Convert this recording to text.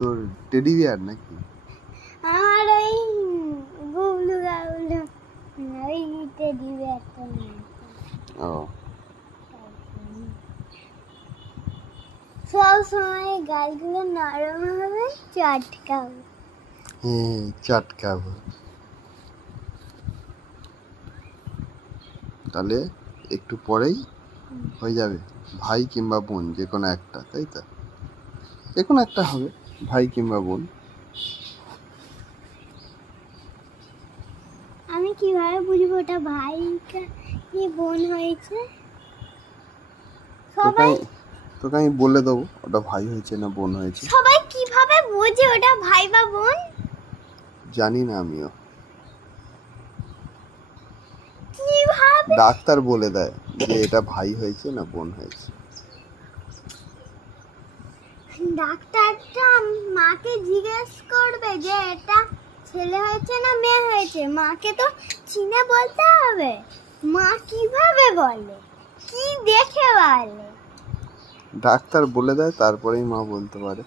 তোর teddy bear নাকি? আমার ওই গুবলু গাবলু ওই টেডি বিয়ারটা ও সব সময় গালগুলো নরম হবে, চটকাবো। হ্যাঁ, চটকাবো। তাহলে একটু পরেই হয়ে যাবে ভাই কিংবা বোন, যে কোনো একটা, তাই তো? যে কোনো একটা হবে, ভাই কিংবা বোন। আমি কিভাবে বুঝবো ওটা ভাই কি বোন হয়েছে? সবাই তোকে আমি বলে দেবো ওটা ভাই হয়েছে না বোন হয়েছে। সবাই কিভাবে বোঝে ওটা ভাই বা বোন? জানি না আমিও। কিভাবে? ডাক্তার বলে দেয় যে এটা ভাই হয়েছে না বোন হয়েছে। ডাক্তারটা মাকে জিজ্ঞেস করবে যে এটা ছেলে হয়েছে না মেয়ে হয়েছে। মাকে তো চিনে বলতে হবে। মা কিভাবে বলে? কি দেখে বলে? ডাক্তার বলে দেয়, তারপরেই মা বলতে পারে।